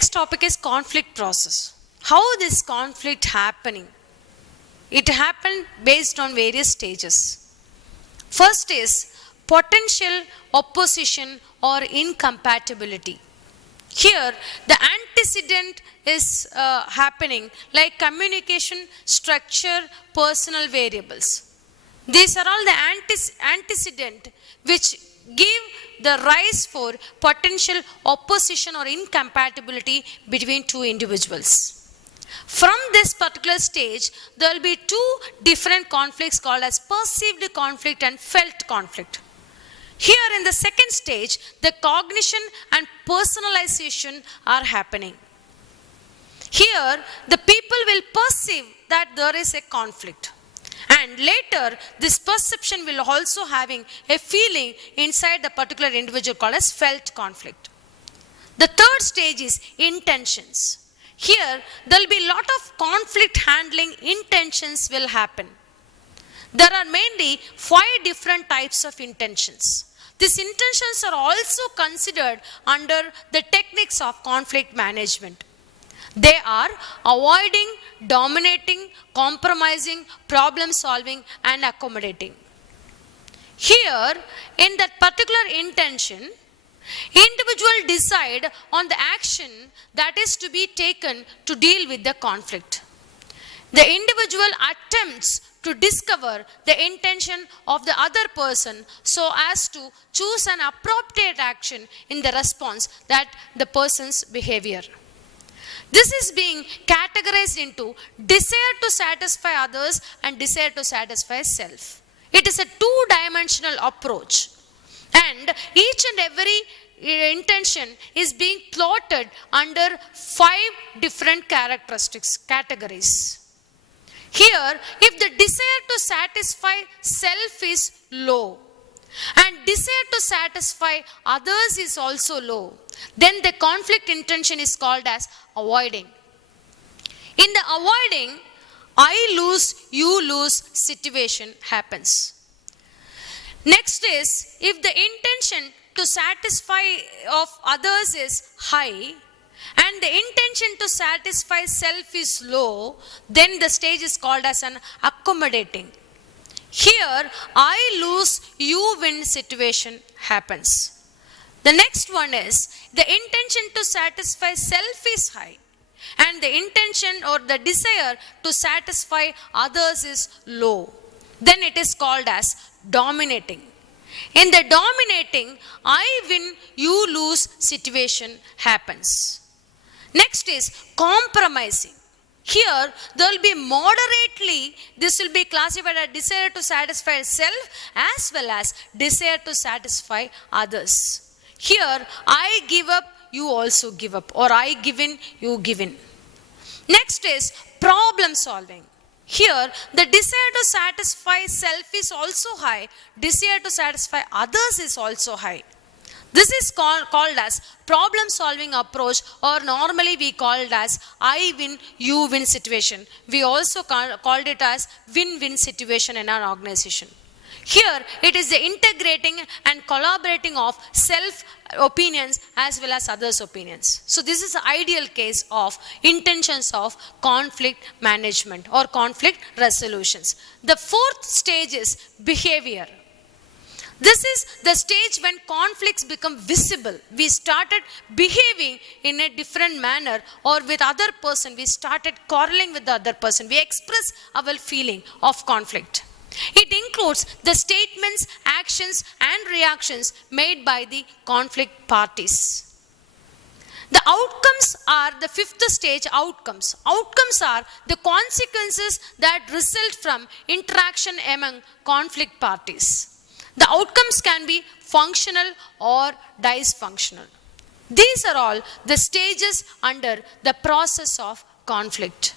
Next topic is conflict process. How this conflict happening? It happened based on various stages. First is potential opposition or incompatibility. Here the antecedent is happening like communication, structure, personal variables. These are all the antecedent which give the rise for potential opposition or incompatibility between two individuals. From this particular stage, there will be two different conflicts called as perceived conflict and felt conflict. Here in the second stage, the cognition and personalization are happening. Here, the people will perceive that there is a conflict. And later, this perception will also having a feeling inside the particular individual called as felt conflict. The third stage is intentions. Here, there will be a lot of conflict handling intentions will happen. There are mainly 5 different types of intentions. These intentions are also considered under the techniques of conflict management. They are avoiding, dominating, compromising, problem solving, and accommodating. Here, in that particular intention, individual decide on the action that is to be taken to deal with the conflict. The individual attempts to discover the intention of the other person so as to choose an appropriate action in the response that the person's behavior. This is being categorized into desire to satisfy others and desire to satisfy self. It is a two-dimensional approach, and each and every intention is being plotted under 5 different categories. Here, if the desire to satisfy self is low and desire to satisfy others is also low, then the conflict intention is called as avoiding. In the avoiding, I lose, you lose situation happens. Next is, if the intention to satisfy of others is high and the intention to satisfy self is low, then the stage is called as an accommodating. Here, I lose, you win situation happens. The next one is, the intention to satisfy self is high and the intention or the desire to satisfy others is low. Then it is called as dominating. In the dominating, I win, you lose situation happens. Next is compromising. Here, there will be moderately, this will be classified as desire to satisfy self as well as desire to satisfy others. Here, I give up, you also give up, or I give in, you give in. Next is problem solving. Here, the desire to satisfy self is also high, desire to satisfy others is also high. This is called as problem solving approach, or normally we call it as I win, you win situation. We also called it as win-win situation in our organization. Here, it is the integrating and collaborating of self opinions as well as others' opinions. So this is the ideal case of intentions of conflict management or conflict resolutions. The fourth stage is behavior. This is the stage when conflicts become visible. We started behaving in a different manner, or with other person, we started quarreling with the other person. We express our feeling of conflict. It includes the statements, actions, and reactions made by the conflict parties. The outcomes are the fifth stage outcomes. Outcomes are the consequences that result from interaction among conflict parties. The outcomes can be functional or dysfunctional. These are all the stages under the process of conflict.